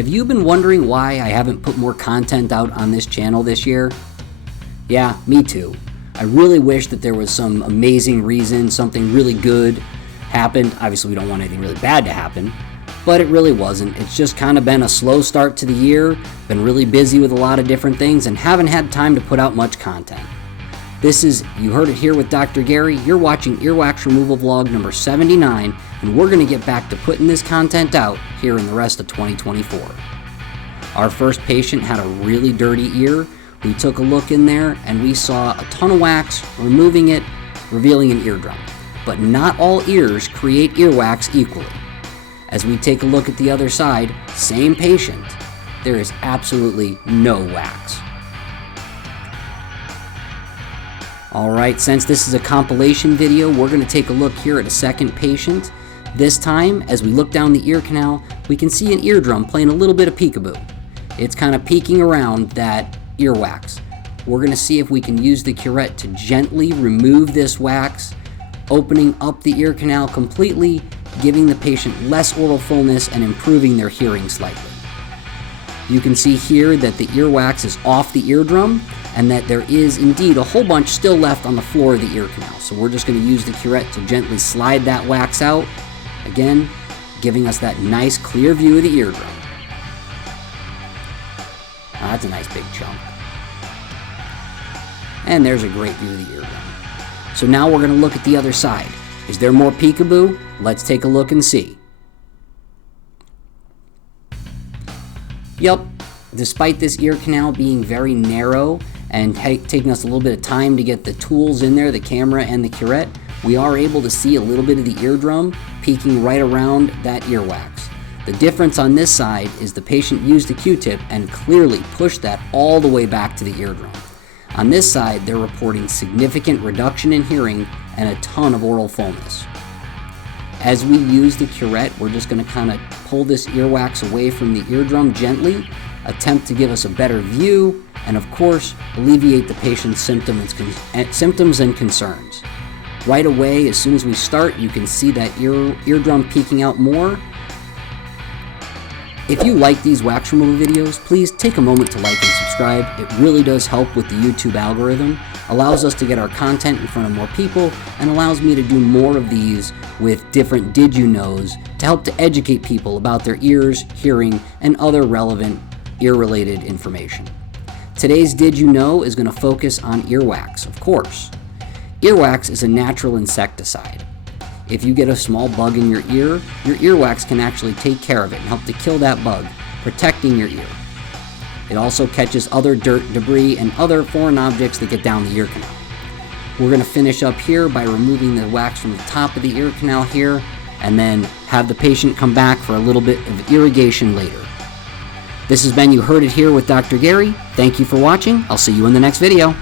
Have you been wondering why I haven't put more content out on this channel this year? Yeah, me too. I really wish that there was some amazing reason, something really good happened. Obviously, we don't want anything really bad to happen, but it really wasn't. It's just kind of been a slow start to the year, been really busy with a lot of different things, and haven't had time to put out much content. This is You Heard It Here with Dr. Gary. You're watching earwax removal vlog number 79, and we're going to get back to putting this content out here in the rest of 2024. Our first patient had a really dirty ear. We took a look in there and we saw a ton of wax, removing it, revealing an eardrum. But not all ears create earwax equally. As we take a look at the other side, same patient, there is absolutely no wax. Alright, since this is a compilation video, we're going to take a look here at a second patient. This time, as we look down the ear canal, we can see an eardrum playing a little bit of peekaboo. It's kind of peeking around that earwax. We're going to see if we can use the curette to gently remove this wax, opening up the ear canal completely, giving the patient less oral fullness and improving their hearing slightly. You can see here that the earwax is off the eardrum and that there is indeed a whole bunch still left on the floor of the ear canal. So we're just going to use the curette to gently slide that wax out, again, giving us that nice clear view of the eardrum. That's a nice big chunk. And there's a great view of the eardrum. So now we're going to look at the other side. Is there more peekaboo? Let's take a look and see. Yup, despite this ear canal being very narrow and taking us a little bit of time to get the tools in there, the camera and the curette, we are able to see a little bit of the eardrum peeking right around that earwax. The difference on this side is the patient used a Q-tip and clearly pushed that all the way back to the eardrum. On this side, they're reporting significant reduction in hearing and a ton of oral fullness. As we use the curette, we're just going to kind of pull this earwax away from the eardrum gently, attempt to give us a better view, and of course, alleviate the patient's symptoms and concerns. Right away, as soon as we start, you can see that eardrum peeking out more. If you like these wax removal videos, please take a moment to like and subscribe. It really does help with the YouTube algorithm, allows us to get our content in front of more people, and allows me to do more of these with different Did You Knows to help to educate people about their ears, hearing, and other relevant ear-related information. Today's Did You Know is going to focus on earwax, of course. Earwax is a natural insecticide. If you get a small bug in your earwax can actually take care of it and help to kill that bug, protecting your ear. It also catches other dirt, debris, and other foreign objects that get down the ear canal. We're going to finish up here by removing the wax from the top of the ear canal here, and then have the patient come back for a little bit of irrigation later. This has been You Heard It Here with Dr. Gary. Thank you for watching. I'll see you in the next video.